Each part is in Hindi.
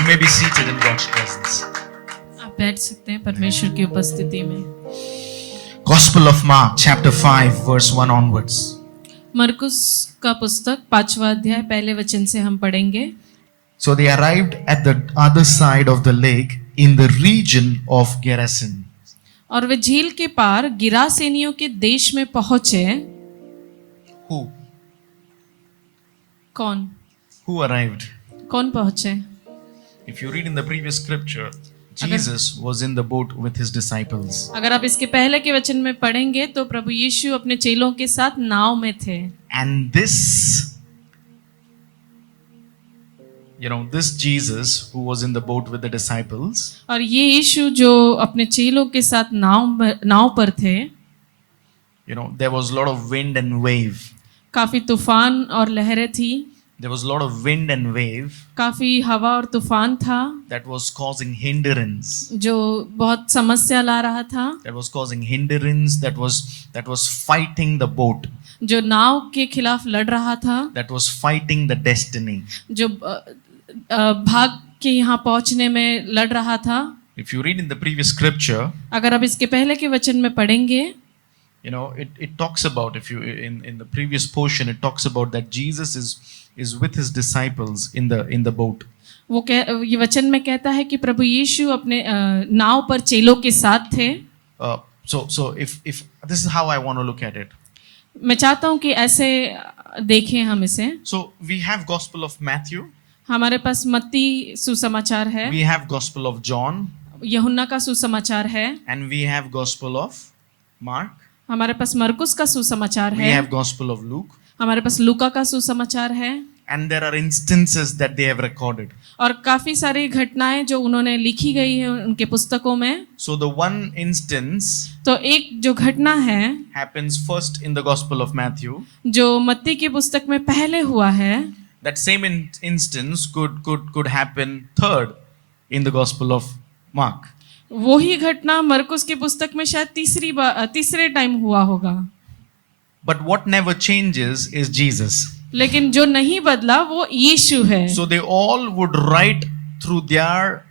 You may be seated in God's presence. आप बैठ सकते हैं परमेश्वर की उपस्थिति में। Gospel of Mark, chapter 5, verse 1 onwards. मरकुस का पुस्तक 5वां अध्याय पहले वचन से हम पढ़ेंगे। So they arrived at the other side of the lake in the region of Gerasene. और वे झील के पार गिरासेनियों के देश में पहुंचे। Who? कौन Arrived? कौन पहुंचे? If you read in the previous scripture, Jesus was in the boat with his disciples. अगर आप इसके पहले के वचन में पढ़ेंगे तो प्रभु यीशु अपने चेलों के साथ नाव में थे। And this Jesus who was in the boat with the disciples, और ये यीशु जो अपने चेलों के साथ नाव पर थे, there was a lot of wind and wave. काफी तूफान और लहरें थी। There was a lot of wind and wave काफी हवा और तूफान था that was causing hindrance. जो बहुत समस्या ला रहा था, That was causing hindrance. That was fighting the boat. जो नाव के खिलाफ लड़ रहा था, That was fighting the destiny. जो भाग के यहाँ पहुंचने में लड़ रहा था। If you read in the previous scripture, अगर आप इसके पहले के वचन में पढ़ेंगे, it talks about, if you in the previous portion, it talks about that Jesus is with his disciples in the boat. ये वचन में कहता है कि प्रभु यीशु अपने नाव पर चेलों के साथ थे। So if this is how I want to look at it. मैं चाहता हूँ कि ऐसे देखें हम इसे। So we have Gospel of Matthew. हमारे पास मत्ती सुसमाचार है, We have Gospel of John. यूहन्ना का सुसमाचार है, And we have Gospel of Mark. हमारे पास मरकुस का सुसमाचार We है, have Gospel of Luke. हमारे पास लूका का सुसमाचार है। And there are instances that they have recorded. और काफी सारी घटनाएं जो उन्होंने लिखी गई है उनके पुस्तकों में। So the one instance तो एक जो घटना है happens first in the Gospel of Matthew. जो मत्ती की पुस्तक में पहले हुआ है, That same instance could happen third in the Gospel of Mark. वही घटना मरकुस की पुस्तक में शायद तीसरे टाइम हुआ होगा। But what never changes is Jesus. लेकिन जो नहीं बदला वो यीशु है। So they all would write through their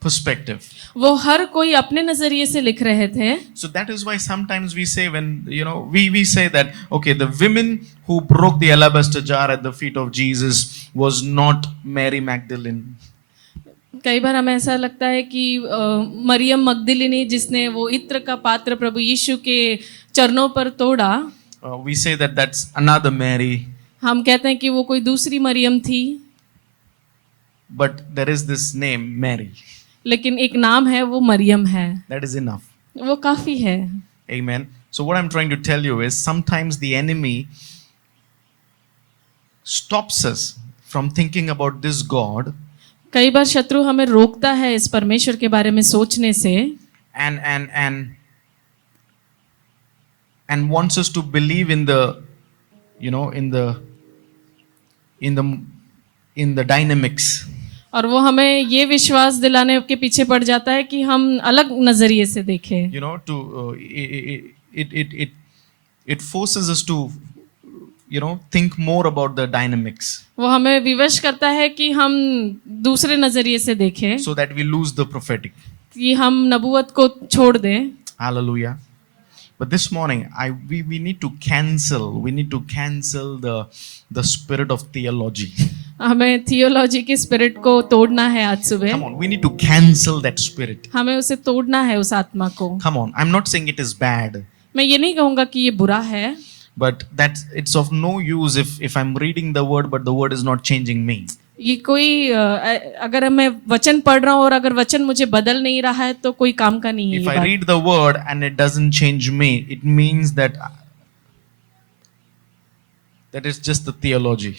perspective. वो हर कोई अपने नजरिए से लिख रहे थे। So that is why sometimes we say, when we say that, okay, the women who broke the alabaster jar at the feet of Jesus was not Mary Magdalene. कई बार हमें ऐसा लगता है कि मरियम मगदलिनी जिसने वो इत्र का पात्र प्रभु यीशु के चरणों पर तोड़ा, We say that that's another Mary. हम कहते हैं कि वो कोई दूसरी मरियम थी। But there is this name, Mary. लेकिन एक नाम है, वो मरियम है। That is enough. वो काफी है। Amen. So what I'm trying to tell you is, sometimes the enemy stops us from thinking about this God. कई बार शत्रु हमें रोकता है इस परमेश्वर के बारे में सोचने से, and wants us to believe in the dynamics. और वो हमें ये विश्वास दिलाने के पीछे पड़ जाता है कि हम अलग नजरिए से देखें। It forces us to think more about the dynamics. वो हमें विवश करता है कि हम दूसरे नजरिए से देखें, So that we lose the prophetic. कि हम नबूवत को छोड़ दें। Hallelujah. But this morning, we need to cancel the spirit of theology. हमें थियोलॉजी के स्पिरिट को तोड़ना है आज सुबह। Come on, we need to cancel that spirit. हमें उसे तोड़ना है, उस आत्मा को। Come on, I'm not saying it is bad. मैं ये नहीं कहूँगा कि ये बुरा है, But it's of no use if I'm reading the word, but the word is not changing me. ये कोई अगर मैं वचन पढ़ रहा हूँ और अगर वचन मुझे बदल नहीं रहा है तो कोई काम का नहीं है। If I read the word and it doesn't change me, it means that is just the theology.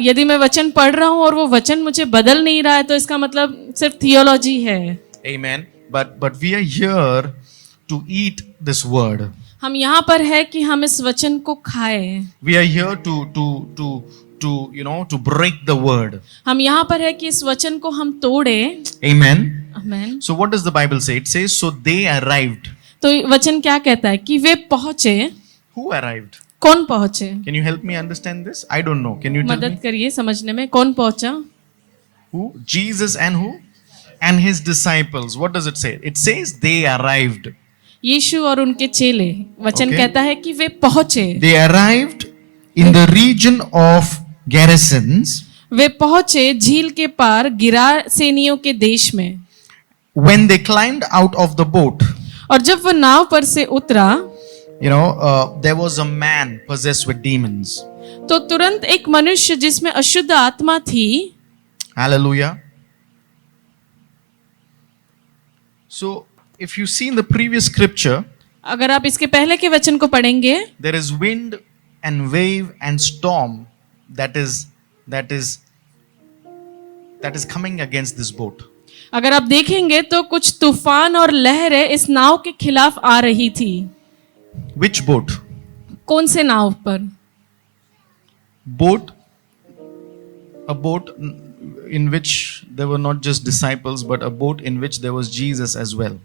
यदि मैं वचन पढ़ रहा हूँ और वो वचन मुझे बदल नहीं रहा है तो इसका मतलब सिर्फ थियोलॉजी है। Amen. But we are here to eat this word. हम यहाँ पर है कि हम इस वचन को खाएं। We are here to break the word. हम यहाँ पर है कि इस वचन को हम तोड़े। Amen. Amen. So what does the Bible say? It says, so they arrived. तो वचन क्या कहता है कि वे पहुंचे। Who arrived? कौन पहुंचे? Can you help me understand this? I don't know. Can you tell मदद me? करिए समझने में, कौन पहुंचा? Who? Jesus and who? And his disciples. What does it say? It says they arrived. यीशु और उनके चेले, वचन Okay. कहता है कि वे पहुंचे, They arrived in the region of Gerasenes वे पहुंचे झील के पार गिरासेनियों के देश में। when they climbed out of the boat. और जब वो नाव पर से उतरा There was a man possessed with demons. तो तुरंत एक मनुष्य जिसमें अशुद्ध आत्मा थी। Hallelujah. So, if you see in the previous scripture, अगर आप इसके पहले के वचन को पढ़ेंगे, there is wind and wave and storm that is coming against this boat. अगर आप देखेंगे तो कुछ तूफान और लहरें इस नाव के खिलाफ आ रही थी। Which boat? कौन से नाव पर? A boat in which there were not just disciples, but a boat in which there was Jesus as well.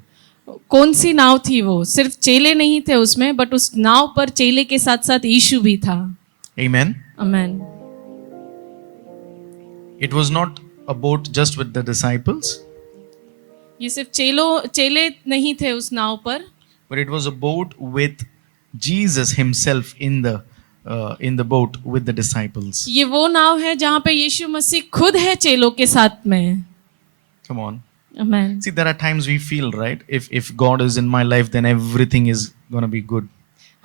कौन सी नाव थी वो? सिर्फ चेले नहीं थे उसमें, बट उस नाव पर चेले के साथ साथ यीशु भी था। Amen. Amen. It was not a boat just with the disciples, ये सिर्फ चेले नहीं थे उस नाव पर, but it was a boat with Jesus himself in the boat with the disciples. ये वो नाव है जहाँ पे यीशु मसीह खुद है चेलों के साथ में। Come on. Amen. See, there are times we feel, right? If God is in my life, then everything is going to be good.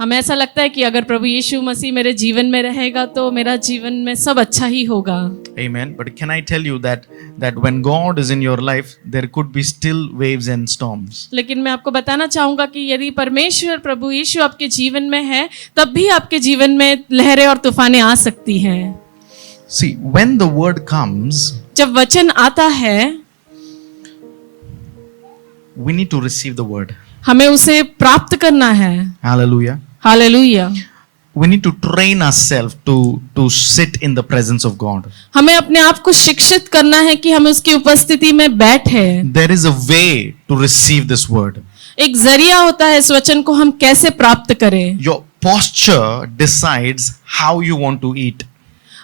हमें ऐसा लगता है कि अगर प्रभु यीशु मसीह मेरे जीवन में रहेगा तो मेरा जीवन में सब अच्छा ही होगा। Amen. But can I tell you that when God is in your life, there could be still waves and storms. लेकिन मैं आपको बताना चाहूंगा कि यदि परमेश्वर प्रभु यीशु आपके जीवन में है, तब भी आपके जीवन में लहरें और तूफानें आ सकती हैं। See, when the word comes, जब वचन आता है, we need to receive the word. हमें उसे प्राप्त करना है। Hallelujah. Hallelujah. We need to train ourselves to sit in the presence of God. हमें अपने आप को शिक्षित करना है कि हम उसकी उपस्थिति में बैठे। There is a way to receive this word. एक जरिया होता है इस वचन को हम कैसे प्राप्त करें। Your posture decides how you want to eat.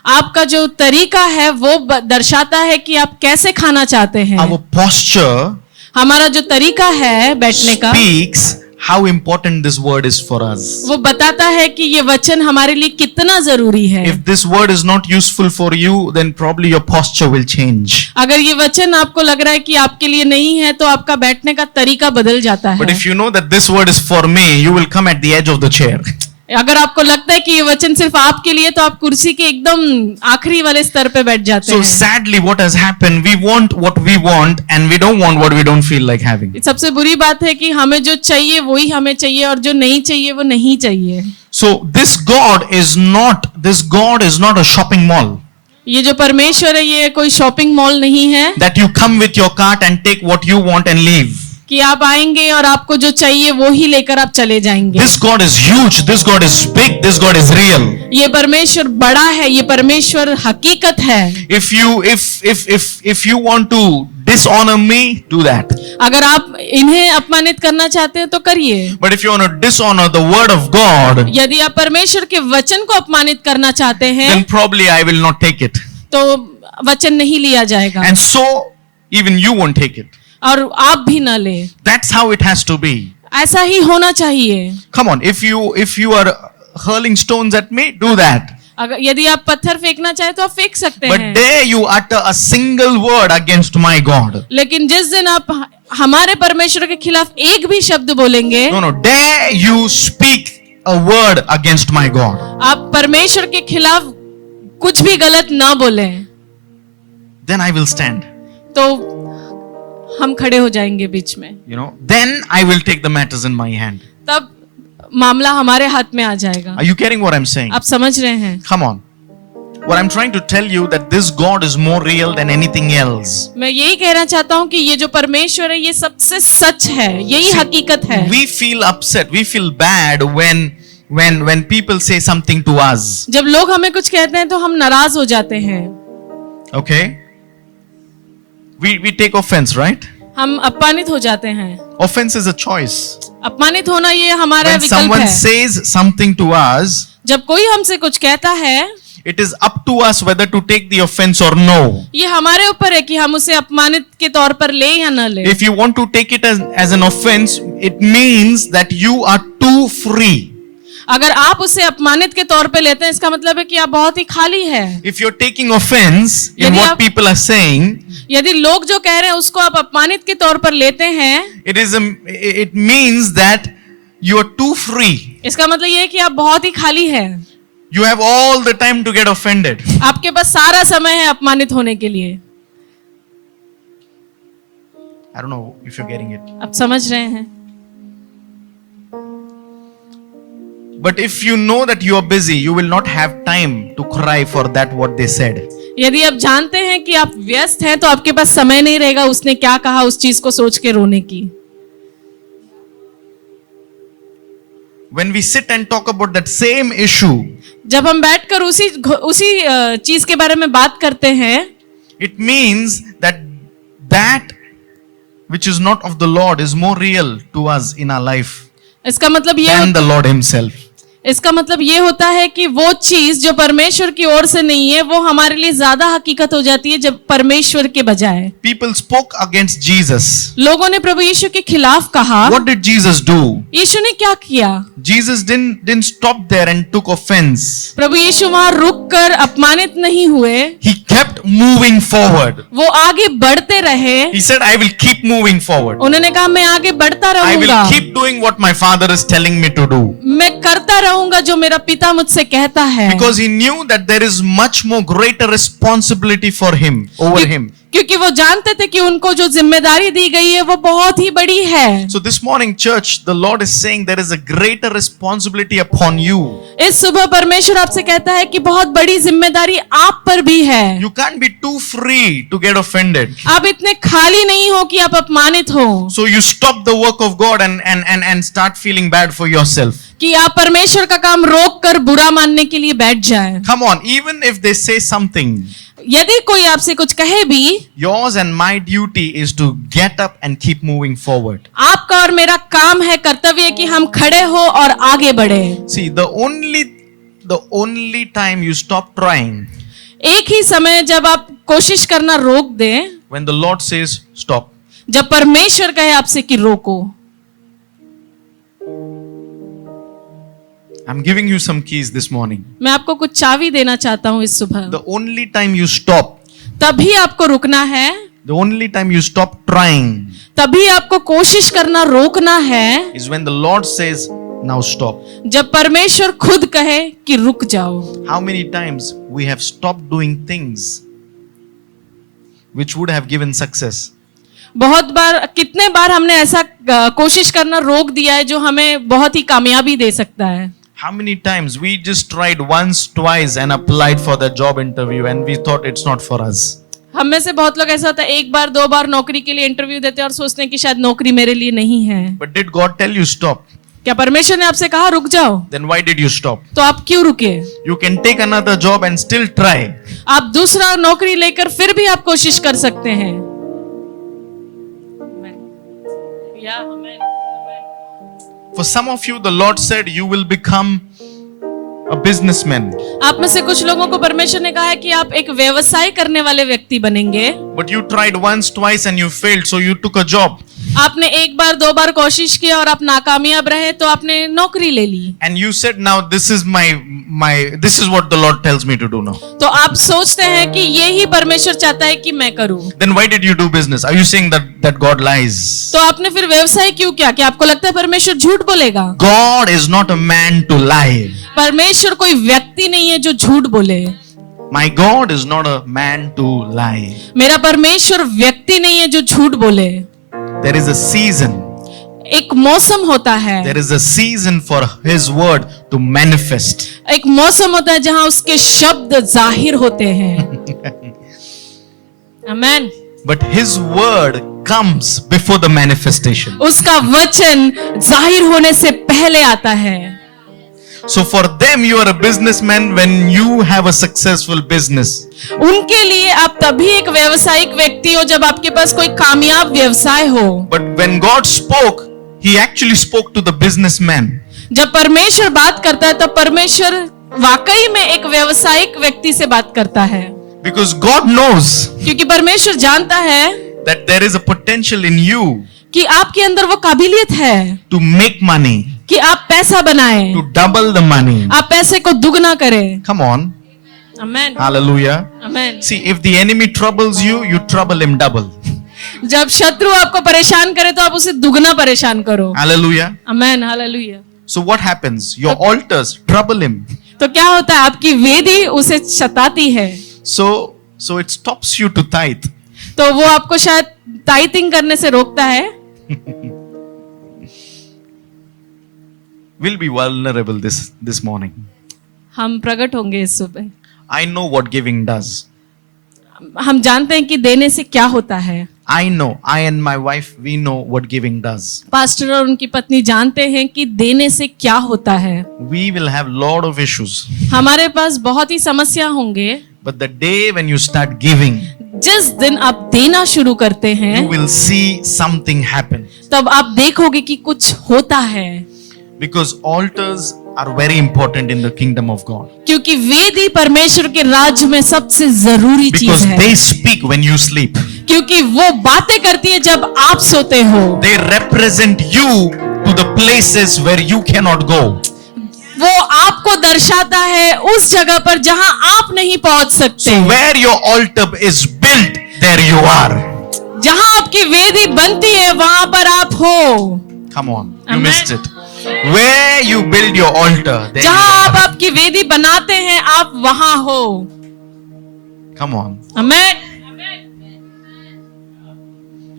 आपका जो तरीका है वो दर्शाता है कि आप कैसे खाना चाहते हैं। Our posture हमारा जो तरीका है बैठने का speaks how important this word is for us. वो बताता है कि ये वचन हमारे लिए कितना जरूरी है। If this word is not useful for you, then probably your posture will change. अगर ये वचन आपको लग रहा है कि आपके लिए नहीं है तो आपका बैठने का तरीका बदल जाता है। But if you know that this word is for me, you will come at the edge of the chair. अगर आपको लगता है कि ये वचन सिर्फ आपके लिए, तो आप कुर्सी के एकदम आखिरी वाले स्तर पे बैठ जाते So हैं। sadly, what has happened? We want what we want, and we don't want what we don't feel like having. सबसे बुरी बात है कि हमें जो चाहिए वही हमें चाहिए और जो नहीं चाहिए वो नहीं चाहिए। So this God is not a shopping mall ये जो परमेश्वर है ये कोई शॉपिंग मॉल नहीं है that you come with your cart and take what you want and leave. कि आप आएंगे और आपको जो चाहिए वो ही लेकर आप चले जाएंगे। This God is huge. This God is big. This God is real. ये परमेश्वर बड़ा है, ये परमेश्वर हकीकत है। If you want to dishonor me, do that. अगर आप इन्हें अपमानित करना चाहते हैं तो करिए। But if you want to dishonor the word of God, यदि आप परमेश्वर के वचन को अपमानित करना चाहते हैं then probably I will not take it. तो वचन नहीं लिया जाएगा And so even you won't take it. और आप भी न ले। That's how it has to be. ऐसा ही होना चाहिए। Come on, if you are hurling stones at me, do that. अगर यदि आप पत्थर फेंकना चाहे तो आप फेंक सकते But हैं। dare you utter a single word against my God. लेकिन जिस दिन आप हमारे परमेश्वर के खिलाफ एक भी शब्द बोलेंगे, No, dare you speak a word against my God. आप परमेश्वर के खिलाफ कुछ भी गलत ना बोलें, Then I will stand. तो हम खड़े हो जाएंगे बीच में। Then I will take the matters in my hand. तब मामला हमारे हाथ में आ जाएगा। Are you getting what I'm saying? आप समझ रहे हैं? Come on. What I'm trying to tell you that this God is more real than anything else. मैं यही कहना चाहता हूँ कि ये जो परमेश्वर है ये सबसे सच है, यही हकीकत है। We feel upset, we feel bad when people say something to us. जब लोग हमें कुछ कहते हैं तो हम नाराज हो जाते हैं। Okay? We take offense, right? हम अपमानित हो जाते हैं। Offense is a choice. अपमानित होना ये हमारा When विकल्प someone है। says something to us, जब कोई हमसे कुछ कहता है, It is up to us whether to take the offense or no. ये हमारे ऊपर है कि हम उसे अपमानित के तौर पर ले या न ले। If you want to take it as an offense, it means that you are too free. अगर आप उसे अपमानित के तौर पे लेते हैं, इसका मतलब है कि आप बहुत ही खाली है। If you're taking offense in यदि what आप- people are saying, यदि लोग जो कह रहे हैं उसको आप अपमानित के तौर पर लेते हैं, it means that you are too free. इसका मतलब ये है कि आप बहुत ही खाली है। You have all the time to get offended. आपके पास सारा समय है अपमानित होने के लिए। I don't know if you're getting it. आप समझ रहे हैं? But if you know that you are busy, you will not have time to cry for that what they said. यदि आप जानते हैं कि आप व्यस्त हैं, तो आपके पास समय नहीं रहेगा उसने क्या कहा उस चीज को सोच के रोने की। When we sit and talk about that same issue, जब हम बैठकर उसी चीज के बारे में बात करते हैं, it means that which is not of the Lord is more real to us in our life इसका मतलब than the Lord Himself. इसका मतलब ये होता है कि वो चीज जो परमेश्वर की ओर से नहीं है, वो हमारे लिए ज्यादा हकीकत हो जाती है जब परमेश्वर के बजाय। People spoke against Jesus. लोगों ने प्रभु यीशु के खिलाफ कहा। What did Jesus do? यीशु ने क्या किया? Jesus didn't stop there and took offense. प्रभु यीशु वहां रुककर अपमानित नहीं हुए, He kept moving forward. वो आगे बढ़ते रहे। He said, I will keep moving forward. उन्होंने कहा मैं आगे बढ़ता I will रहूंगा, keep doing what my Father is telling me to do. मैं करता रहूंगा जो मेरा पिता मुझसे कहता है। Because he knew that there is much more greater responsibility for him, over him. क्योंकि वो जानते थे कि उनको जो जिम्मेदारी दी गई है वो बहुत ही बड़ी है। So this morning, church, the Lord is saying there is a greater responsibility upon you. इस सुबह परमेश्वर आपसे कहता है कि बहुत बड़ी जिम्मेदारी आप पर भी है। You can't be too free to get offended. आप इतने खाली नहीं हो कि आप अपमानित हो, So you stop the work of God and start feeling bad for yourself. कि आप परमेश्वर का काम रोक कर बुरा मानने के लिए बैठ जाए। Come on, even if they say something, यदि कोई आपसे कुछ कहे भी, yours and my duty is to get up and keep moving forward. आपका और मेरा काम है, कर्तव्य है कि हम खड़े हो और आगे बढ़े। See, the only time you stop trying, एक ही समय जब आप कोशिश करना रोक दें, when the Lord says stop. जब परमेश्वर कहे आपसे कि रोको। I'm giving you some keys this morning. मैं आपको कुछ चाबी देना चाहता हूँ इस सुबह। The only time you stop, तभी आपको रुकना है, the only time you stop trying तभी आपको कोशिश करना रोकना है, is when the Lord says, now stop. जब परमेश्वर खुद कहे कि रुक जाओ। How many times we have stopped doing things which would have given success? बहुत बार, कितने बार हमने ऐसा कोशिश करना रोक दिया है जो हमें बहुत ही कामयाबी दे सकता है। How many times we just tried once, twice and applied for the job interview and we thought it's not for us. हम में से बहुत लोग ऐसा होता है, एक बार दो बार नौकरी के लिए इंटरव्यू देते हैं और सोचते हैं कि शायद नौकरी मेरे लिए नहीं है। But did God tell you stop? क्या परमेश्वर ने आपसे कहा रुक जाओ? Then why did you stop? तो आप क्यों रुके? You can take another job and still try. आप दूसरा नौकरी लेकर फिर भी आप कोशिश कर सकते हैं। For some of you, the Lord said you will become a businessman. आप में से कुछ लोगों को परमेश्वर ने कहा है कि आप एक व्यवसाय करने वाले व्यक्ति बनेंगे। But you tried once, twice and you failed, so you took a job. आपने एक बार दो बार कोशिश की और आप नाकामयाब रहे तो आपने नौकरी ले ली। And you said, now this is what the Lord tells me to do now. तो आप सोचते हैं कि ये ही परमेश्वर चाहता है कि मैं करूं। Then why did you do business? Are you saying that God lies? तो आपने फिर व्यवसाय क्यों किया? क्या आपको लगता है परमेश्वर झूठ बोलेगा? God is not a man to lie. परमेश्वर कोई व्यक्ति नहीं है जो झूठ बोले। My God is not a man to lie. मेरा परमेश्वर व्यक्ति नहीं है जो झूठ बोले। There is a season. एक मौसम होता है, There is a season for His word to manifest. एक मौसम होता है जहां उसके शब्द जाहिर होते हैं। आमेन। But His word comes before the manifestation. उसका वचन जाहिर होने से पहले आता है। So for them, you are a businessman when you have a successful business. उनके लिए आप तभी एक व्यावसायिक व्यक्ति हो जब आपके पास कोई कामयाब व्यवसाय हो। But when God spoke, He actually spoke to the businessman. जब परमेश्वर बात करता है तब परमेश्वर वाकई में एक व्यवसायिक व्यक्ति से बात करता है, Because God knows क्योंकि परमेश्वर जानता है that there is a potential in you कि आपके अंदर वो काबिलियत है to make money, कि आप पैसा बनाएं, to double the money. आप पैसे को दुगना करें। Come on. Amen, Hallelujah. Amen. See, if the enemy troubles you, you trouble him double. जब शत्रु आपको परेशान करे तो आप उसे दुगना परेशान करो। Hallelujah. Amen, hallelujah. So what happens? Your altars trouble him. तो क्या होता है, आपकी वेदी उसे सताती है, So it stops you to tithe. तो वो आपको शायद टाइथिंग करने से रोकता है। We'll be vulnerable this morning. हम प्रकट होंगे इस सुबह। I know what giving does. हम जानते हैं कि देने से क्या होता है। I know. I and my wife, we know what giving does. Pastor और उनकी पत्नी जानते हैं कि देने से क्या होता है। We will have lot of issues. हमारे पास बहुत ही समस्या होंगे, But the day when you start giving, जिस दिन आप देना शुरू करते you हैं will see something happen. तब आप देखोगे कि कुछ होता है, Because altars are very important in the kingdom of God. क्योंकि वेदी परमेश्वर के राज्य में सबसे जरूरी चीज Because है, they speak when you sleep. क्योंकि वो बातें करती है जब आप सोते हो। They represent you to the places where you cannot go. वो आपको दर्शाता है उस जगह पर जहां आप नहीं पहुंच सकते। So where your altar is built, there you are. जहां आपकी वेदी बनती है वहां पर आप हो। Come on, you Amen. missed it. Where you build your altar, there you जहां आप are. आपकी वेदी बनाते हैं आप वहां हो। Come on. Amen.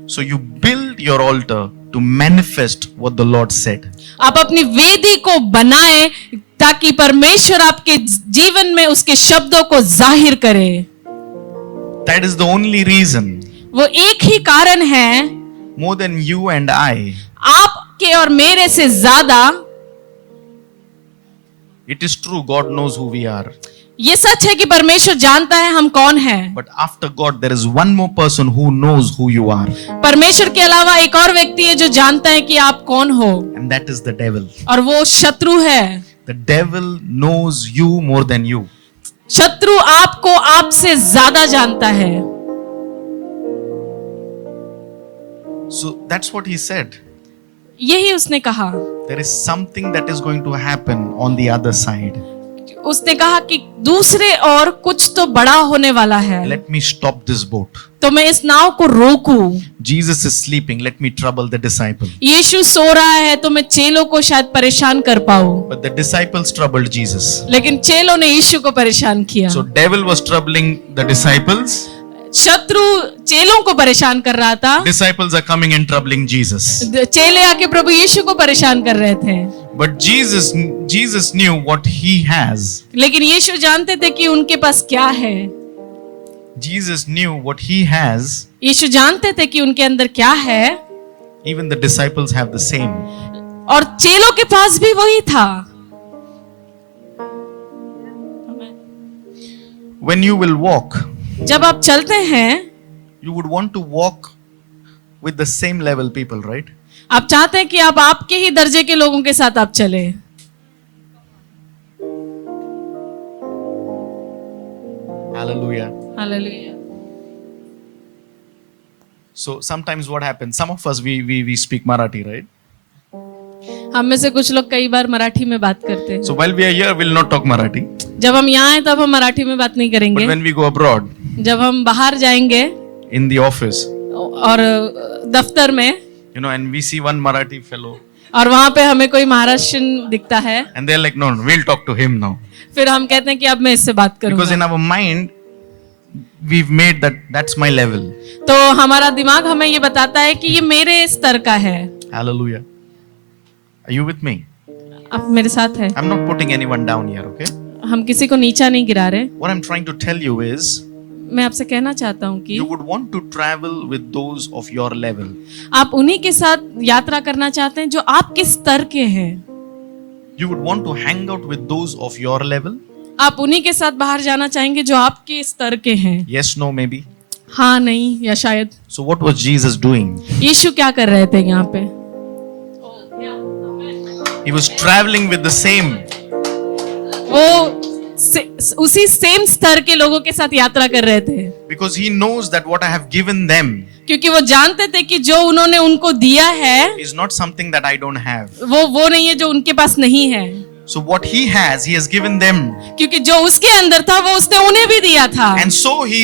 So you build your altar to manifest what the Lord said. आप अपनी वेदी को बनाएं ताकि परमेश्वर आपके जीवन में उसके शब्दों को जाहिर करे। That is the only reason. वो एक ही कारण है, More than you and I. आपके और मेरे से ज्यादा। It is true, God knows who we are. ये सच है कि परमेश्वर जानता है हम कौन हैं। But after God, there is one more person who knows who you are. परमेश्वर के अलावा एक और व्यक्ति है जो जानता है कि आप कौन हो, And that is the devil. और वो शत्रु है। The devil knows you more than you. शत्रु आपको आपसे ज्यादा जानता है। So that's what he said. यही उसने कहा। There is something that is going to happen on the other side. उसने कहा कि दूसरे और कुछ तो बड़ा होने वाला है, Let me stop this boat. तो मैं इस नाव को रोकूं। Jesus is sleeping. Let me trouble the disciple. यीशु सो रहा है तो मैं चेलों को शायद परेशान कर पाऊं, But the disciples troubled Jesus. लेकिन चेलों ने यीशु को परेशान किया। So devil was troubling the disciples. शत्रु चेलों को परेशान कर रहा था, Disciples are coming and troubling Jesus. चेले आके प्रभु यीशु को परेशान कर रहे थे। But Jesus knew what he has. लेकिन यीशु जानते थे कि उनके पास क्या है। Jesus knew what he has. यीशु जानते थे कि उनके अंदर क्या है, Even the disciples have the same. और चेलों के पास भी वही था। When you will walk, जब आप चलते हैं, you would want to walk with the same level people, right? आप चाहते हैं कि आप आपके ही दर्जे के लोगों के साथ आप चले। Hallelujah. Hallelujah. So sometimes what happens? Some of us we speak Marathi, right? हम में से कुछ लोग कई बार मराठी में बात करते हैं। So while we are here, we'll not talk Marathi. जब हम यहाँ हैं तब हम मराठी में बात नहीं But करेंगे। when we go abroad, जब हम बाहर जाएंगे in the office, और दफ्तर में, you know, and we see one Marathi fellow, और वहां पे हमें कोई महाराष्ट्रन दिखता है, and they're like, no, we'll talk to him now. फिर हम कहते हैं कि अब मैं इससे बात Because करूंगा। in our mind, we've made that's my level. तो हमारा दिमाग हमें ये बताता है कि ये मेरे स्तर का है। Hallelujah. Are you with me? आप मेरे साथ हैं। I'm not putting anyone down here, okay? हम किसी को नीचा नहीं गिरा रहे। What I'm trying to tell you is, मैं आपसे कहना चाहता हूँ कि you would want to travel with those of your level. आप उन्हीं के साथ यात्रा करना चाहते हैं जो आपके स्तर के हैं। You would want to hang out with those of your level. आप उन्हीं के साथ बाहर जाना चाहेंगे जो आपके स्तर के हैं। Yes, no, maybe. हाँ, नहीं या शायद। So what was Jesus doing? यीशु क्या कर रहे थे यहाँ पे? He was traveling with the same. उसी सेम स्तर के लोगों के साथ यात्रा कर रहे थे, because he knows that what I have given them क्योंकि वो जानते थे कि जो उन्होंने उनको दिया है is not something that I don't have. वो नहीं है जो उनके पास नहीं है, So what he has given them. क्योंकि जो उसके अंदर था वो उसने उन्हें भी दिया था, And so he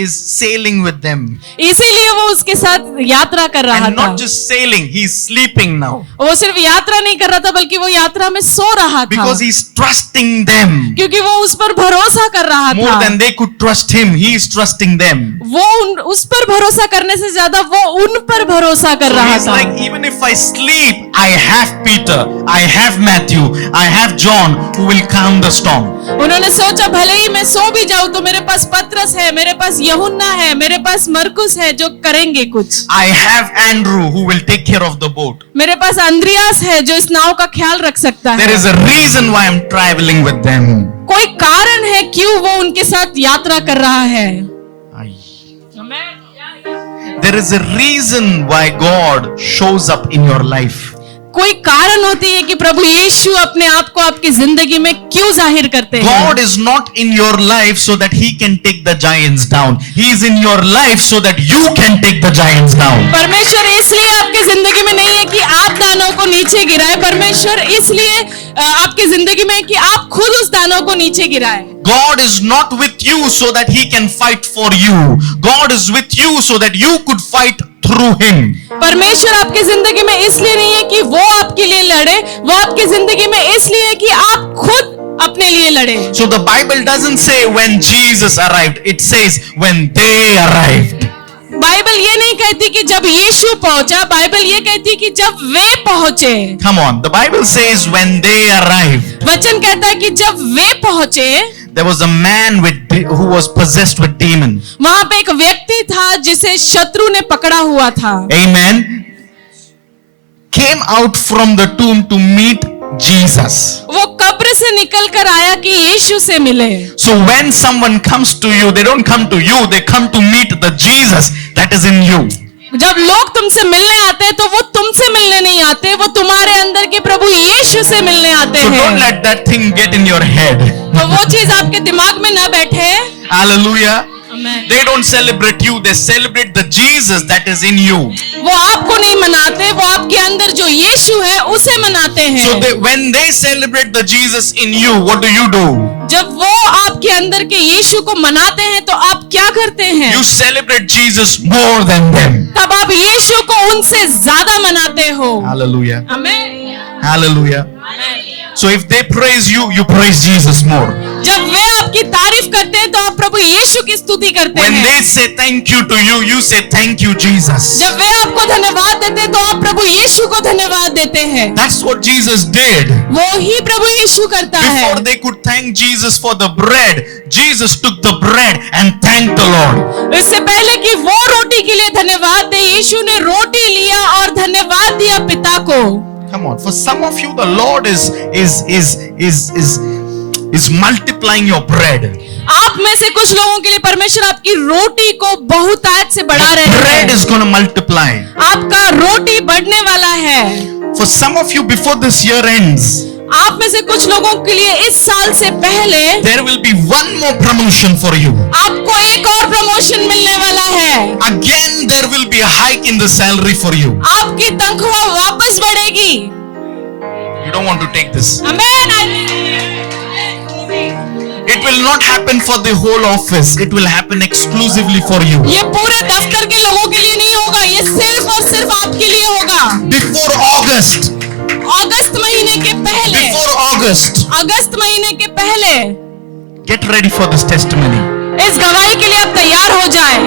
is sailing with them. इसीलिए वो उसके साथ यात्रा कर रहा And था। not just sailing, he's sleeping now. वो सिर्फ यात्रा नहीं कर रहा था बल्कि वो यात्रा में सो रहा था, Because he's trusting them. क्योंकि वो उस पर भरोसा कर रहा More था। than they could trust him, he is trusting them. वो उस पर भरोसा करने से ज्यादा वो उन पर भरोसा कर So रहा he's था। like, even if I sleep, I have Peter, I have Matthew, I have John who will calm the storm. उन्होंने सोचा भले ही मैं सो भी जाऊं तो मेरे पास पतरस है, मेरे पास यूहन्ना है, मेरे पास मरकुस है जो करेंगे कुछ। I have Andrew who will take care of the boat. मेरे पास अंद्रियास है जो इस नाव का ख्याल रख सकता There है। is a reason why I'm traveling with them. कोई कारण है क्यों वो उनके साथ यात्रा कर रहा है। There is a reason why God shows up in your life. कोई कारण होती है कि प्रभु यीशु अपने आप को आपकी जिंदगी में क्यों जाहिर करते हैं। God is not in your life so that he can take the giants down. He is in your life so that you can take the giants down. परमेश्वर इसलिए आपकी जिंदगी में नहीं है कि आप दानों को नीचे गिराए, परमेश्वर इसलिए आपकी जिंदगी में है कि आप खुद उस दानों को नीचे गिराए। God is not with you so that he can fight for you. God is with you so that you could fight through him. परमेश्वर आपकी जिंदगी में इसलिए नहीं है कि वो आपके लिए लड़े, वो आपकी जिंदगी में इसलिए है कि आप खुद अपने लिए लड़े। So the Bible doesn't say when Jesus arrived, it says when they arrived. Bible ये नहीं कहती कि जब यीशु पहुंचा, बाइबल ये कहती कि जब वे पहुंचे। Come on, the Bible says when they arrived. वचन कहता है कि जब वे पहुंचे, There was a man who was possessed with demon. वहां पे एक व्यक्ति था जिसे शत्रु ने पकड़ा हुआ था। Amen. Came out from the tomb to meet Jesus. वो कब्र से निकल कर आया कि यीशु से मिले। So when someone comes to you, they don't come to you, they come to meet the Jesus that is in you. जब लोग तुमसे मिलने आते हैं तो वो तुमसे मिलने नहीं आते, वो तुम्हारे अंदर के प्रभु यीशु से मिलने आते So हैं। don't let that thing get in your head. तो वो चीज आपके दिमाग में ना बैठे। Hallelujah. Amen. They don't celebrate you, they celebrate the Jesus that is in you. वो आपको नहीं मनाते, वो आपके अंदर जो यीशु है उसे मनाते हैं। So when they celebrate the Jesus in you, what do? जब वो आपके अंदर के यीशु को मनाते हैं तो आप क्या करते हैं? You celebrate Jesus more than them. तब आप यीशु को उनसे ज्यादा मनाते हो। Hallelujah. Amen. Hallelujah. So if they praise you, you praise Jesus more. जब वे आपकी तारीफ करते हैं तो आप प्रभु यीशु की स्तुति करते When हैं। they say thank you to you, you say thank you, Jesus. जब वे आपको धन्यवाद देते हैं तो आप प्रभु यीशु को धन्यवाद देते हैं। That's what Jesus did. वो ही प्रभु यीशु करता है। Before they could thank Jesus for the bread, Jesus took the bread and thanked the Lord. इससे पहले कि वो रोटी के लिए धन्यवाद दे, यीशु ने रोटी लिया और धन्यवाद दिया पिता को। Come on, for some of you, the Lord is multiplying your bread. आप में से कुछ लोगों के लिए परमेश्वर आपकी रोटी को बहुतायत से बढ़ा रहे The bread हैं। is going to multiply. आपका रोटी बढ़ने वाला है। For some of you, before this year ends, आप में से कुछ लोगों के लिए इस साल से पहले there will be one more promotion for you. आपको एक और प्रमोशन मिलने वाला है। Again, there will be a hike in the salary for you. आपकी तनख्वाह वापस बढ़ेगी। You don't want to take this. Amen. It will not happen for the whole office. It will happen exclusively for you. ये पूरे दफ्तर के लोगों के लिए नहीं होगा, ये सिर्फ और सिर्फ आपके लिए होगा। Before August. अगस्त महीने के पहले। Before August. अगस्त महीने के पहले। Get ready for this testimony. इस गवाही के लिए आप तैयार हो जाए।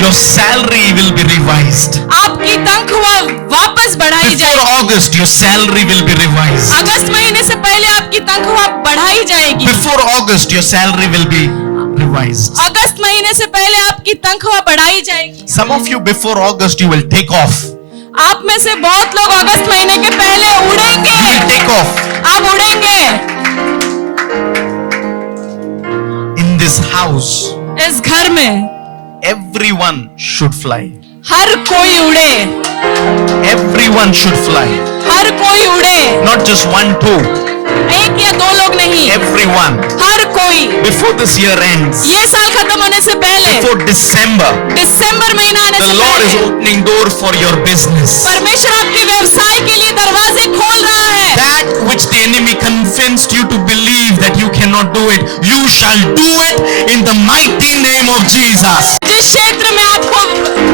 Your salary will be revised. आपकी तनख्वाह वापस बढ़ाई Before जाएगी। August, your salary will be revised. अगस्त महीने से पहले आपकी तनख्वाह बढ़ाई जाएगी। Before August, your salary will be revised. अगस्त महीने से पहले आपकी तनख्वाह बढ़ाई जाएगी। Some of you, before August, you will take off. आप में से बहुत लोग अगस्त महीने के पहले उड़ेंगे। You will take off. आप उड़ेंगे। In this house, इस घर में everyone should fly. हर कोई उड़े। Everyone should fly. हर कोई उड़े। Not just one, two. एक या दो लोग नहीं, everyone, हर कोई before this year ends, ये साल खत्म होने से पहले, before December, दिसंबर महीना आने the से Lord is पहले opening door for your business. परमेश्वर आपके व्यवसाय के लिए दरवाजे खोल रहा है। That which the enemy convinced you to believe that you cannot do it, you shall do it in the mighty name of Jesus. जिस क्षेत्र में आपको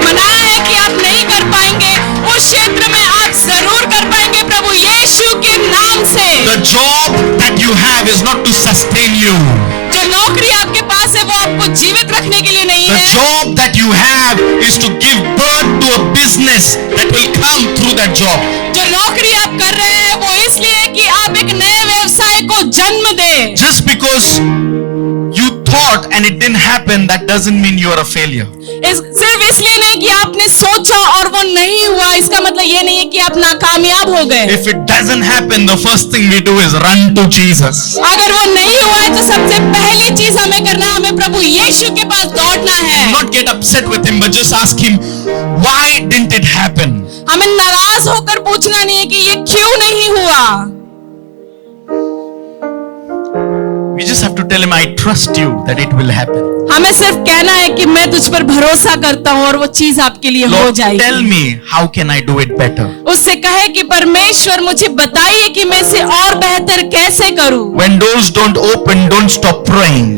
मनाया है कि आप नहीं कर पाएंगे, उस क्षेत्र में आप जरूर कर पाएंगे प्रभु यीशु के नाम से। The job that you have is not to sustain you. जो नौकरी आपके पास है वो आपको जीवित रखने के लिए नहीं The है। job that you have is to give birth to a business that will come through that job. जो नौकरी आप कर रहे हैं वो इसलिए है कि आप एक नए व्यवसाय को जन्म दें। Just because you thought and it didn't happen, that doesn't mean you are a failure. सिर्फ इसलिए नहीं कि आपने सोचा और वो नहीं हुआ, इसका मतलब ये नहीं है कि आप नाकामयाब हो गए। If it doesn't happen, the first thing we do is run to Jesus. अगर वो नहीं हुआ है तो सबसे पहली चीज हमें करना है, हमें प्रभु यीशु के पास दौड़ना है। Not get upset with him, but just ask him, why didn't it happen? हमें नाराज होकर पूछना नहीं है कि ये क्यों नहीं हुआ। We just have to tell him, I trust you that it will happen. हमें सिर्फ कहना है कि मैं तुझ पर भरोसा करता हूँ और वो चीज आपके लिए हो Lord, जाएगी। tell me, how can I do it better? उससे कहे कि परमेश्वर मुझे बताइए कि मैं इसे और बेहतर कैसे करूं। When doors don't open, don't stop praying.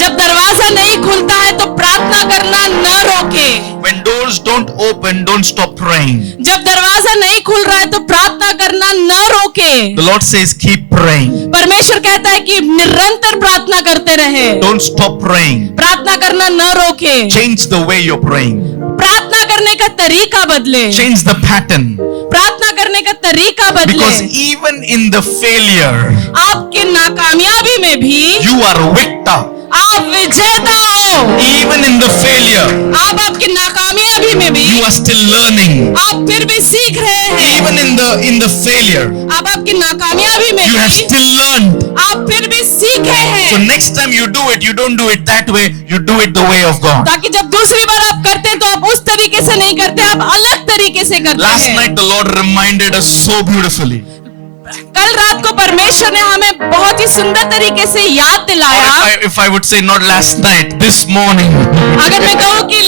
जब दरवाजा नहीं खुलता है तो प्रार्थना करना न रोके। When doors don't open, don't stop praying. जब दरवाजा नहीं खुल रहा है तो प्रार्थना करना न रोके। The Lord says, keep praying. परमेश्वर कहता है कि निरंतर प्रार्थना करते रहे, Don't stop praying. प्रार्थना करना न रोके। Change the way you're praying. प्रार्थना करने का तरीका बदले, Change the pattern. प्रार्थना करने का तरीका बदले। Because even in the failure, आपके नाकामयाबी में भी you are a victor. आप विजेता हो। Even in the failure, आप आपकी नाकामयाबी में भी you are still learning. आप फिर भी सीख रहे हैं। Even in the failure, आप आपकी नाकामयाबी में you have भी still learned. आप फिर भी सीखे So हैं। next time you do it, you don't do it that way, you do it the way of God. ताकि जब दूसरी बार आप करते हैं तो आप उस तरीके से नहीं करते, आप अलग तरीके से करते Last हैं। night the Lord reminded us so beautifully. कल रात को परमेश्वर ने हमें बहुत ही सुंदर तरीके से याद Or दिलाया। if I would say not last night, this morning, अगर मैं कहूँ कि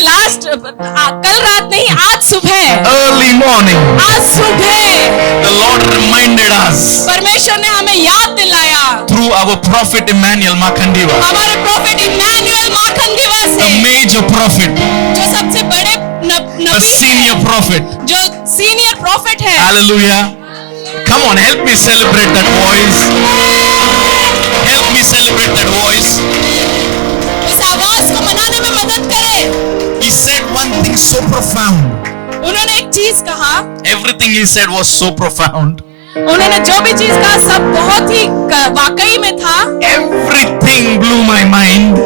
कल रात नहीं, आज सुबह, early morning, आज सुबह the Lord reminded us परमेश्वर ने हमें याद दिलाया through our prophet Emmanuel Makandiwa, हमारे प्रोफेट इमैनुअल माखनदीवा the से, major prophet, जो सबसे बड़े the नबी senior है, prophet. जो सीनियर प्रॉफिट है। Hallelujah. Come on, help me celebrate that voice. Help me celebrate that voice. इस आवाज को मनाने में मदद करे। He said one thing so profound. उन्होंने एक चीज कहा, Everything he said was so profound. उन्होंने जो भी चीज कहा सब बहुत ही वाकई में था। Everything blew my mind.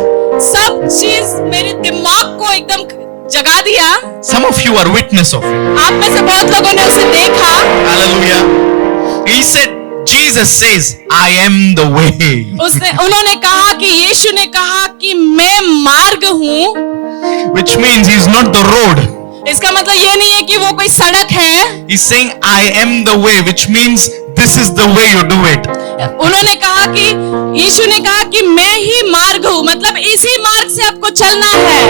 सब चीज मेरे दिमाग को एकदम जगा दिया। Some of you are witness of it. आप में से बहुत लोगों ने उसे देखा। Hallelujah. He said, Jesus says, I am the way. उन्होंने कहा कि यीशु ने कहा कि मैं मार्ग हूँ। Which means he's not the road. इसका मतलब ये नहीं है कि वो कोई सड़क है। He's saying, I am the way, which means this is the way you do it. उन्होंने कहा कि यीशु ने कहा कि मैं ही मार्ग हूँ, मतलब इसी मार्ग से आपको चलना है।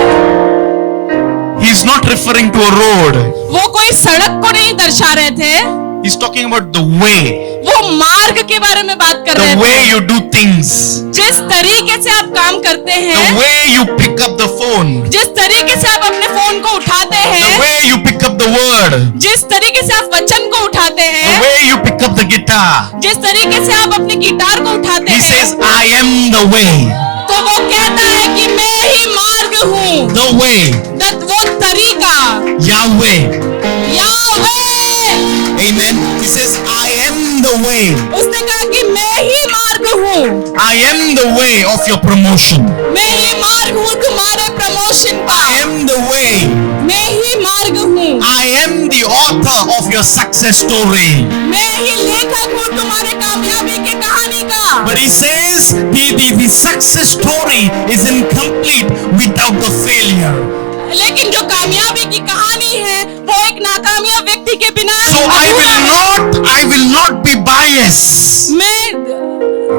He's not referring to a road. वो कोई सड़क को नहीं दर्शा रहे थे, He's talking about the way. वो मार्ग के बारे में बात कर The रहे way थे। you do things. जिस तरीके से आप काम करते The हैं, way you pick up the phone. जिस तरीके से आप अपने फोन को उठाते The हैं, way you pick up the word. जिस तरीके से आप वचन को उठाते The हैं, way you pick up the guitar. जिस तरीके से आप अपने गिटार को उठाते He हैं, says, I am the way. तो वो कहता है कि मैं ही मार्ग हूँ। The way. वो तरीका, Yahweh. यावे। Amen. He says, I am the way. उसने कहा कि मैं ही मार्ग हूँ। I am the way of your promotion. मैं ही मार्ग हूँ तुम्हारे प्रमोशन का। I am the way. मैं ही मार्ग हूँ। I am the author of your success story. मैं ही लेखक हूँ तुम्हारे कामयाबी की कहानी का। But he says the success story is incomplete without the failure. लेकिन जो कामयाबी की कहानी है वो एक नाकामयाब व्यक्ति के बिना So अधूरा है। I will not be biased. मैं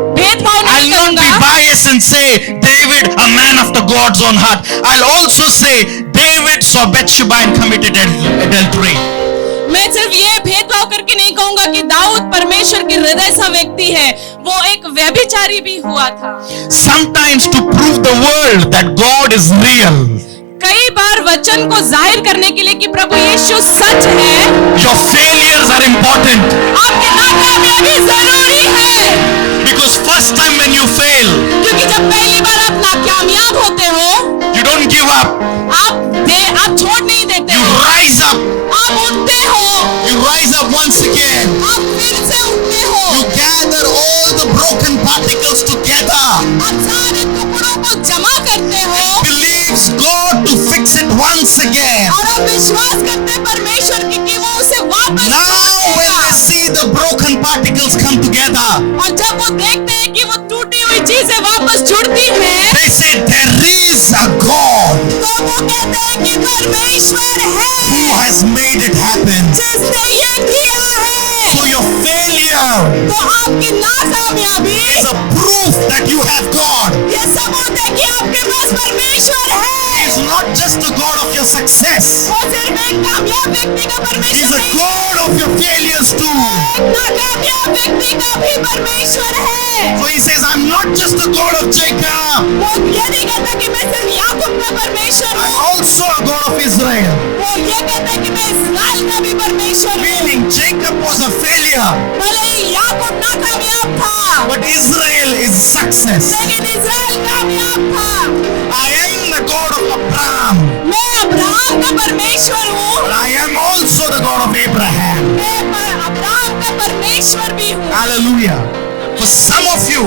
and say, David, a man after God's own heart. I'll also say, David saw Bathsheba and committed adultery. मैं सिर्फ ये भेदभाव करके नहीं कहूंगा कि दाऊद परमेश्वर के हृदय सा व्यक्ति है, वो एक व्यभिचारी भी हुआ था। Sometimes to prove the world that God is real, कई बार वचन को जाहिर करने के लिए कि प्रभु यीशु सच है, your failures are important. आपकी नाकामयाबी जरूरी है। Because first time when you fail, क्योंकि जब पहली बार आप नाकामयाब होते हो, you don't give up. आप छोड़ नहीं देते You हो, rise up. आप उठते हो, You rise up once again. आप फिर से उठते हो, You gather all the broken particles together. आप सारे टुकड़ों को जमा करते हो Believes God to fix it once again. और आप विश्वास करते हैं परमेश्वर की कि वो उसे वापस Now जोड़ when देगा। they see the broken particles come together, और जब वो देखते हैं कि वो टूटी हुई चीजें वापस जुड़ती हैं, they say there is a God तो वो कहते हैं कि परमेश्वर who है has made it happen. जिसने ये किया है। So your failure तो आपकी नाकामयाबी is a proof that you have God. ये सबूत है कि आपके पास परमेश्वर He है। is not just the God of your success. वो सिर्फ एक कामयाब व्यक्ति का He is परमेश्वर a नहीं, God of your failures too. एक नाकामयाब व्यक्ति का भी परमेश्वर है। So he says, I'm not just the God of Jacob. वो ये नहीं कहता कि मैं सिर्फ याकूब का परमेश्वर I'm हूँ, also a God of Israel. वो ये कहता है कि मैं इस्राएल का भी परमेश्वर हूँ। Meaning Jacob was a failure, भले ही याकूब नाकामयाब था, but Israel is success. लेकिन इस्राएल कामयाब था। I am the God of Abraham, मैं अब्राहम का परमेश्वर हूँ, but I am also the God of Abraham. मैं अब्राहम का परमेश्वर भी हूँ। Hallelujah. For some of you,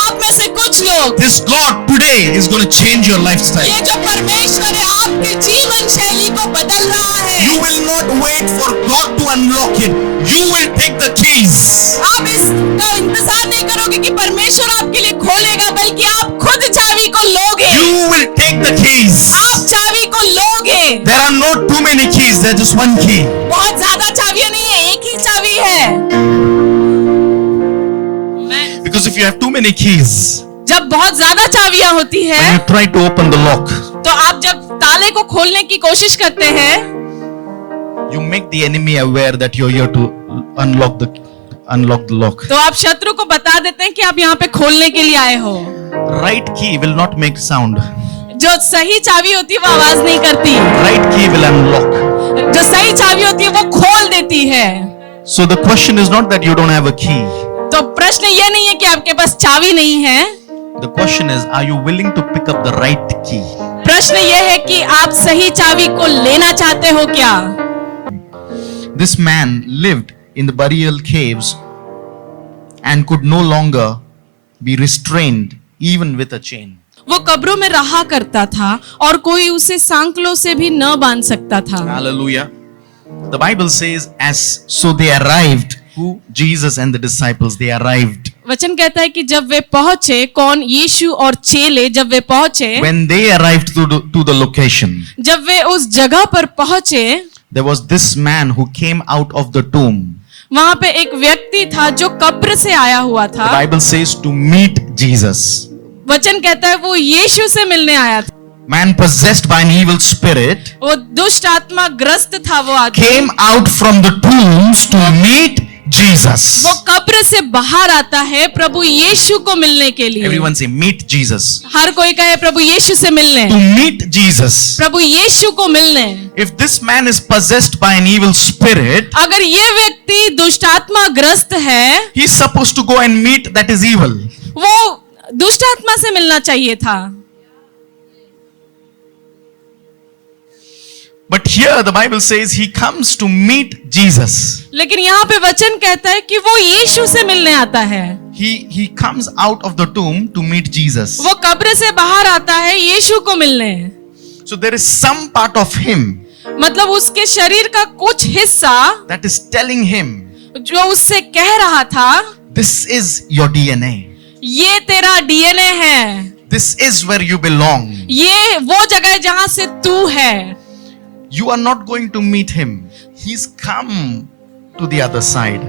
आप में से कुछ लोग, this God today is going to change your lifestyle. ये जो परमेश्वर है आपकी जीवन शैली को बदल रहा है। You will not wait for God to unlock it. You will take the keys. आप इसका इंतजार नहीं करोगे कि परमेश्वर आपके लिए खोलेगा, बल्कि आप खुद चाबी को लोगे। You will take the keys. आप चाबी को लोगे। There are not too many keys, there's just one key. बहुत ज्यादा चाबियां नहीं है, एक ही चाबी है। Because if you have too many keys, जब बहुत ज्यादा चाबियां होती है, when you try to open the lock, तो आप जब ताले को खोलने की कोशिश करते हैं, you make the enemy aware that you're here to unlock the lock. तो आप शत्रु को बता देते हैं कि आप यहाँ पे खोलने के लिए आए हो। Right key will not make sound. जो सही चाबी होती है वो आवाज नहीं करती, Right key will unlock. जो सही चाबी होती है वो खोल देती है। So the question is not that you don't have a key. तो प्रश्न ये नहीं है कि आपके पास चाबी नहीं है, The question is, are you willing to pick up the right key? प्रश्न ये है कि आप सही चाबी को लेना चाहते हो क्या। This man lived in the burial caves and could no longer be restrained even with a chain. वो कब्रों में रहा करता था और कोई उसे सांकलों से भी न बांध सकता था। Hallelujah. The Bible says, so they arrived. Who? Jesus and the disciples, they arrived. वचन कहता है कि जब वे पहुंचे, कौन? यीशु और चेले जब वे पहुंचे, When they arrived to the location, जब वे उस जगह पर पहुंचे, there was this man who came out of the tomb. वहां पे एक व्यक्ति था जो कब्र से आया हुआ The था। Bible says to meet Jesus. वचन कहता है वो यीशु से मिलने आया था। Man possessed by an evil spirit वो दुष्ट आत्मा ग्रस्त था, वो आदमी came out from the tombs to meet Jesus. वो कब्र से बाहर आता है प्रभु यीशु को मिलने के लिए। Everyone say, meet Jesus. हर कोई कहे प्रभु यीशु से मिलने, To meet Jesus. प्रभु यीशु को मिलने। If this man is possessed by an evil spirit, अगर ये व्यक्ति दुष्ट आत्मा ग्रस्त है, he's supposed to go and meet that is evil. वो दुष्ट आत्मा से मिलना चाहिए था। But here the Bible says he comes to meet Jesus. लेकिन यहाँ पे वचन कहता है कि वो यीशु से मिलने आता है। He comes out of the tomb to meet Jesus. वो कब्र से बाहर आता है यीशु को मिलने। So there is some part of him मतलब उसके शरीर का कुछ हिस्सा that is telling him, जो उससे कह रहा था, this is your DNA. ये तेरा डीएनए है, This is where you belong. ये वो जगह है जहां से तू है। You are not going to meet him. He's come to the other side.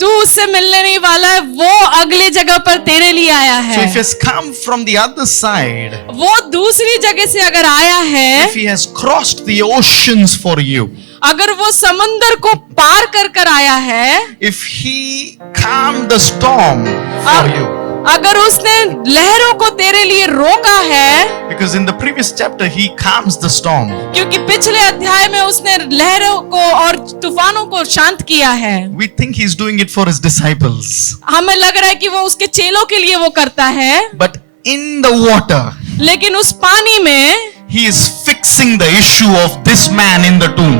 तू उससे मिलने नहीं वाला है, वो अगले जगह पर तेरे लिए आया So if he है। has come from the other side, वो दूसरी जगह से अगर आया है, if he has crossed the oceans for you, अगर वो समंदर को पार कर कर आया है, if he calmed the storm for you, अगर उसने लहरों को तेरे लिए रोका है, because in the previous chapter he calms the storm. क्योंकि पिछले अध्याय में उसने लहरों को और तूफानों को शांत किया है। We think he's doing it for his disciples, हमें लग रहा है कि वो उसके चेलों के लिए वो करता है, but in the water लेकिन उस पानी में he is fixing the issue of this man in the tomb.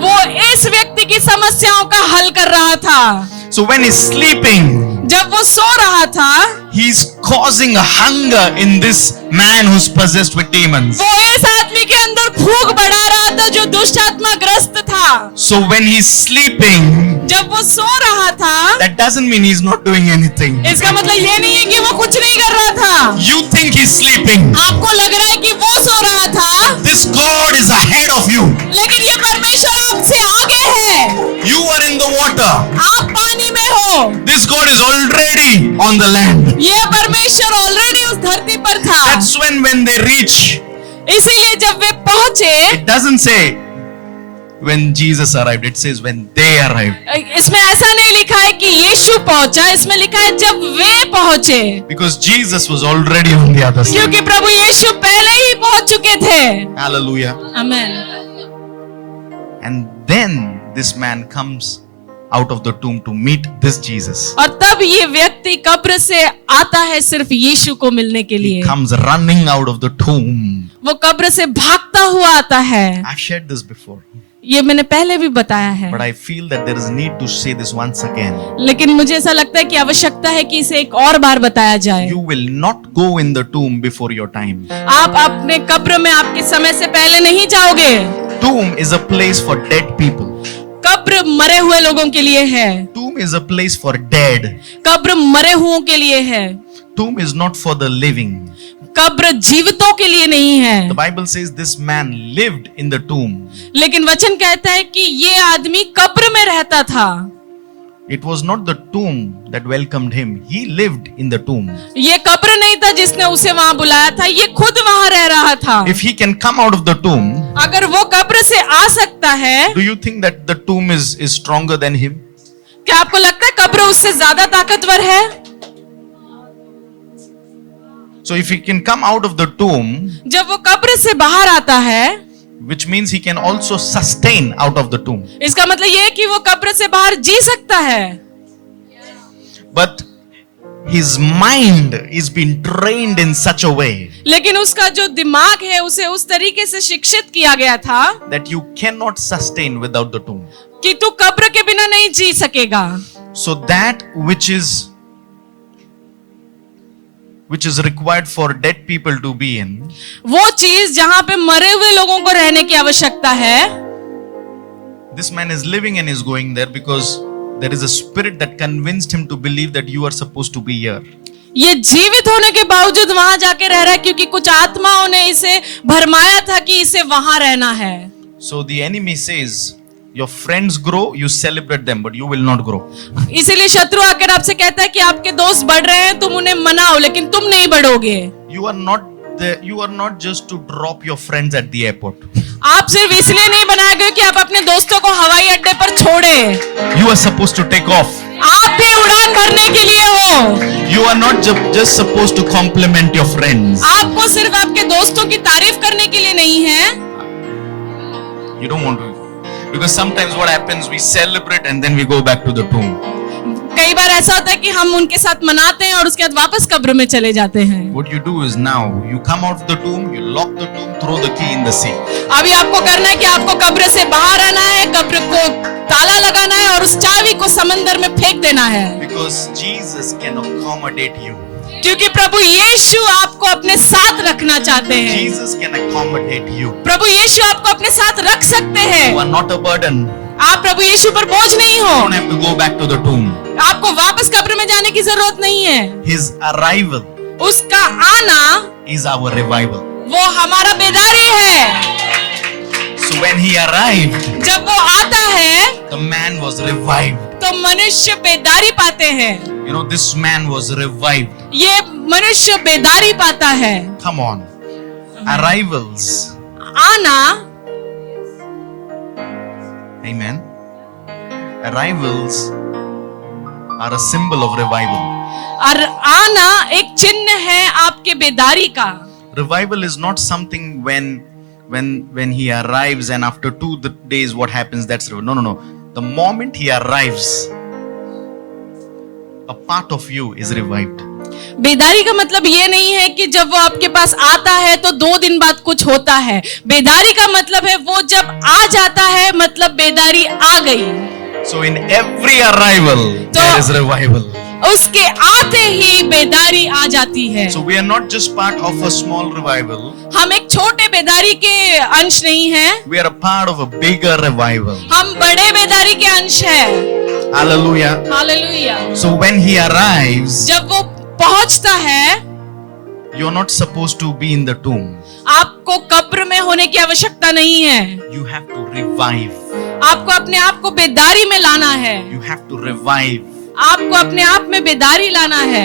वो इस व्यक्ति की समस्याओं का हल कर रहा था। So when he's sleeping, जब वो सो रहा था, he's causing a hunger in this man who's possessed with demons. वो इस आदमी के अंदर भूख बढ़ा रहा था जो दुष्ट आत्मा ग्रस्त था। So when he's sleeping, जब वो सो रहा था, that doesn't mean he's not doing anything. इसका मतलब ये नहीं है कि वो कुछ नहीं कर रहा था। You think he's sleeping. आपको लग रहा है कि वो सो रहा था, This God is ahead of you. लेकिन ये परमेश्वर आपसे आगे है। You are in the water. आप पानी में हो, This God is already on the land. ये परमेश्वर ऑलरेडी उस धरती पर था। That's when they reach. इसीलिए जब वे पहुंचे, It doesn't say when Jesus arrived. It says when they arrived. इसमें ऐसा नहीं लिखा है कि यीशु पहुंचा, इसमें लिखा है जब वे पहुंचे, Because Jesus was already on the other side. क्योंकि प्रभु यीशु पहले ही पहुंच चुके थे। Hallelujah. Amen. And then this man comes out of the tomb to meet this Jesus. और तब ये व्यक्ति कब्र से आता है सिर्फ यीशु को मिलने के He लिए। comes running out of the tomb. वो कब्र से भागता हुआ आता है। I've shared this before, ये मैंने पहले भी बताया है, but I feel that there is need to say this once again. लेकिन मुझे ऐसा लगता है कि आवश्यकता है कि इसे एक और बार बताया जाए। You will not go in the tomb before your time. आप अपने कब्र में आपके समय से पहले नहीं जाओगे। Tomb is a place for dead people. कब्र मरे हुए लोगों के लिए है। Tomb is a place for dead. कब्र मरे हुओं के लिए है। Tomb is not for the living. कब्र जीवितों के लिए नहीं है। The Bible says this man lived in the tomb. लेकिन वचन कहता है कि ये आदमी कब्र में रहता था। It was not the tomb that welcomed him. He lived in the tomb. ये कब्र नहीं था जिसने उसे वहां बुलाया था, ये खुद वहां रह रहा था। If he can come out of the tomb, अगर वो कब्र से आ सकता है, do you think that the tomb is stronger than him? क्या आपको लगता है कब्र उससे ज्यादा ताकतवर है? So if he can come out of the tomb, जब वो कब्र से बाहर आता है, which means he can also sustain out of the tomb. इसका मतलब ये है कि वो कब्र से बाहर जी सकता है। But his mind is being trained in such a way लेकिन उसका जो दिमाग है उसे उस तरीके से शिक्षित किया गया था that you cannot sustain without the tomb. कि तू कब्र के बिना नहीं जी सकेगा। So that which is required for dead people to be in, वो चीज जहां पे मरे हुए लोगों को रहने की आवश्यकता है, this man is living and is going there because there is a spirit that convinced him to believe that you are supposed to be here. ये जीवित होने के बावजूद वहां जाके रह रहा है क्योंकि कुछ आत्माओं ने इसे भरमाया था कि इसे वहां रहना है। So the enemy says, your friends grow, you celebrate them, but you will not grow. इसीलिए शत्रु आकर आपसे कहता है कि आपके दोस्त बढ़ रहे हैं, तुम उन्हें मनाओ, लेकिन तुम नहीं बढ़ोगे। You are not just to drop your friends at the airport. आप सिर्फ इसलिए नहीं बनाए गए कि आप अपने दोस्तों को हवाई अड्डे पर छोड़े। You are supposed to take off. आप भी उड़ान भरने के लिए हो। You are not just supposed to compliment your friends. आपको सिर्फ आपके दोस्तों की तारीफ करने के लिए नहीं है। You don't want to. Because sometimes what happens, we celebrate and then we go back to the tomb. कई बार ऐसा होता है कि हम उनके साथ मनाते हैं और उसके बाद वापस कब्र में चले जाते हैं। What you do is now, you come out of the tomb, you lock the tomb, throw the key in the sea. अभी आपको करना है कि आपको कब्र से बाहर आना है, कब्र को ताला लगाना है और उस चाबी को समंदर में फेंक देना है। Because Jesus can accommodate you. क्योंकि प्रभु यीशु आपको अपने साथ रखना चाहते हैं। Jesus can accommodate you. प्रभु यीशु आपको अपने साथ रख सकते हैं। You are not a burden. आप प्रभु यीशु पर बोझ नहीं You हो। don't have to go back to the tomb. आपको वापस कब्र में जाने की जरूरत नहीं है। His arrival उसका आना is our revival. वो हमारा बेदारी है। So when he arrived, जब वो आता है the man was revived. तो तो मनुष्य बेदारी पाते हैं। You know, this man was revived. ये मनुष्य बेदारी पाता है। Come on. Arrivals. आना, Amen. Arrivals are a symbol of revival. और आना एक चिन्ह है आपके बेदारी का। Revival is not something when he arrives and after 2 days what happens, that's revival. No. The moment he arrives, a part of you is revived. बेदारी का मतलब ये नहीं है कि जब वो आपके पास आता है तो 2 दिन बाद कुछ होता है। बेदारी का मतलब है वो जब आ जाता है, मतलब बेदारी आ गई। So in every arrival there is revival. उसके आते ही बेदारी आ जाती है। So we are not just part of a small revival. हम एक छोटे बेदारी के अंश नहीं हैं, We are a part of a bigger revival. हम बड़े बेदारी के अंश हैं। Hallelujah. Hallelujah. So when he arrives, जब वो पहुंचता है, you're not supposed to be in the tomb. आपको कब्र में होने की आवश्यकता नहीं है। You have to revive. आपको अपने आप को बेदारी में लाना है। You have to revive. आपको अपने आप में बेदारी लाना है।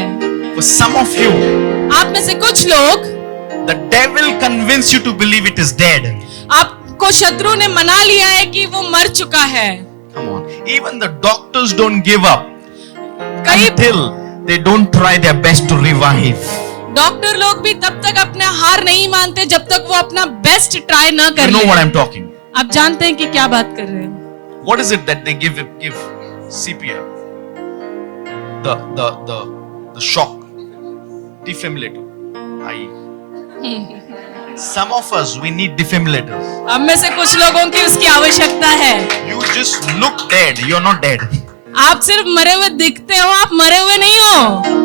For some of you, आप में से कुछ लोग, the devil convinced you to believe it is dead. आपको शत्रु ने मना लिया है कि वो मर चुका है। Come on. Even the doctors don't give up कई until they don't try their best to revive. Doctor लोग भी तब तक अपने हार नहीं मानते जब तक वो अपना बेस्ट ट्राई न कर You know ले। what I'm talking. आप जानते हैं कि क्या बात कर रहे हैं। What is it that they give CPR? The shock defibrillator. Some of us we need defibrillators. अब में से कुछ लोगों की उसकी आवश्यकता है। You just look dead. You're not dead. आप सिर्फ मरे हुए दिखते हो, आप मरे हुए नहीं हो।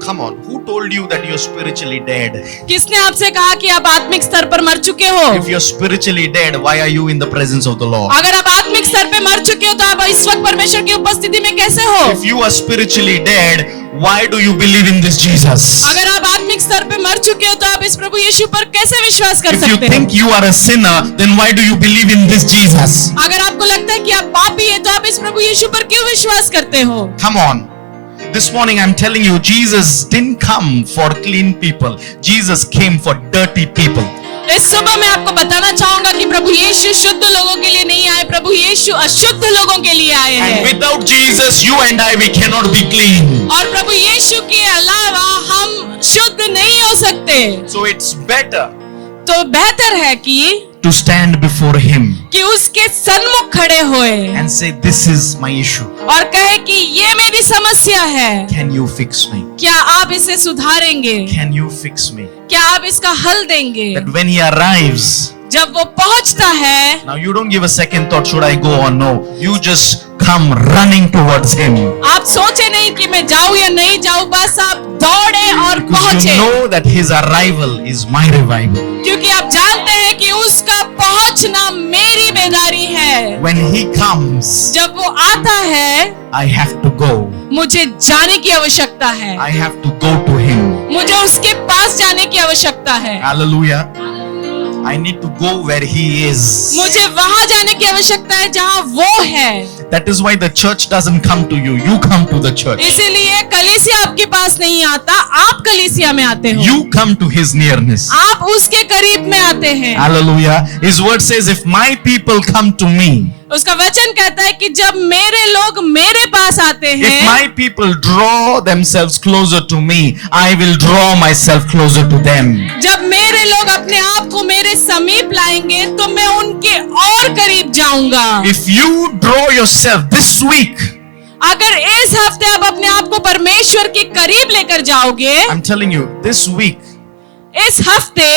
Come on. Who told you that you're spiritually dead? किसने आपसे कहा कि आप आत्मिक स्तर पर मर चुके हो? If you're spiritually dead, why are you in the presence of the Lord? अगर आप आत्मिक स्तर पे मर चुके हो तो आप इस वक्त परमेश्वर की उपस्थिति में कैसे हो? If you are spiritually dead, why do you believe in this Jesus? अगर आप आत्मिक स्तर पे मर चुके हो तो आप इस प्रभु यीशु पर कैसे विश्वास कर If you सकते हो? think you are a sinner, then why do you believe in this Jesus? अगर आपको लगता है कि आप पापी हैं तो आप इस प्रभु यीशु पर क्यों विश्वास करते हो? Come on. This morning I'm telling you, Jesus didn't come for clean people. Jesus came for dirty people. इस सुबह मैं आपको बताना चाहूंगा कि प्रभु यीशु शुद्ध लोगों के लिए नहीं आए, प्रभु यीशु अशुद्ध लोगों के लिए आए And हैं। without Jesus, you and I, we cannot be clean. और प्रभु यीशु के अलावा हम शुद्ध नहीं हो सकते। So it's better तो बेहतर है कि to stand before Him उसके सन्मुख खड़े होए and say, this is my issue. और कहे कि ये मेरी समस्या है, Can you fix me? क्या आप इसे सुधारेंगे? Can you fix me? क्या आप इसका हल देंगे? That when He arrives, जब वो पहुंचता है, now you don't give a second thought, should I go or no? You just come running towards Him. आप सोचे नहीं कि मैं जाऊं या नहीं जाऊं, बस आप दौड़े और Because पहुंचे, you know that His arrival is my revival. क्योंकि आप जानते हैं कि उसका पहुंचना मेरी बेदारी है। When He comes, जब वो आता है, I have to go. मुझे जाने की आवश्यकता है, I have to go to Him. मुझे उसके पास जाने की आवश्यकता है, Hallelujah. I need to go where He is. मुझे वहां जाने की आवश्यकता है जहां वो है। That is why the church doesn't come to you. You come to the church. इसीलिए कलीसिया आपके पास नहीं आता, आप कलीसिया में आते हो। You come to His nearness. आप उसके करीब में आते हैं। Hallelujah. His word says, if my people come to me, उसका वचन कहता है कि जब मेरे लोग मेरे पास आते if हैं, my people draw themselves closer to me, I will draw myself closer to them. जब मेरे लोग अपने आप को मेरे समीप लाएंगे तो मैं उनके और करीब जाऊंगा। If you draw yourself this week, अगर इस हफ्ते आप अपने आप को परमेश्वर के करीब लेकर जाओगे, I'm telling you, this week, इस हफ्ते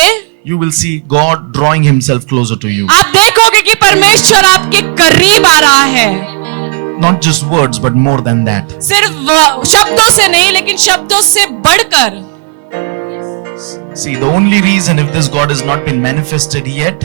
you will see God drawing Himself closer to you. आप देखोगे कि परमेश्वर आपके करीब आ रहा है। Not just words, but more than that. सिर्फ शब्दों से नहीं, लेकिन शब्दों से बढ़कर। See, the only reason if this God has not been manifested yet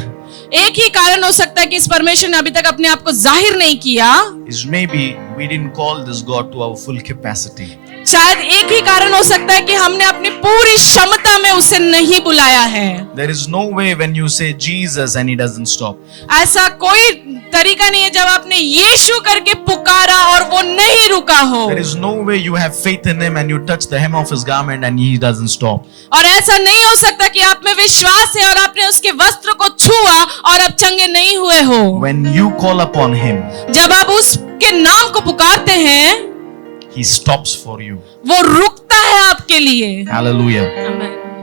एक ही कारण हो सकता है कि इस परमेश्वर ने अभी तक अपने आप को जाहिर नहीं किया, is maybe we didn't call this God to our full capacity. शायद एक ही कारण हो सकता है कि हमने अपनी पूरी क्षमता में उसे नहीं बुलाया है। There is no way when you say Jesus and he doesn't stop. ऐसा कोई तरीका नहीं है जब आपने यीशु करके पुकारा और वो नहीं रुका हो। There is no way you have faith in him and you touch the hem of his garment and he doesn't stop. और ऐसा नहीं हो सकता कि आप में विश्वास है और आपने उसके वस्त्र को छुआ और अब चंगे नहीं हुए हो। When you call upon him, जब आप उसके नाम को पुकारते हैं, he stops for you. वो रुकता है आपके लिए। Hallelujah. आमीन।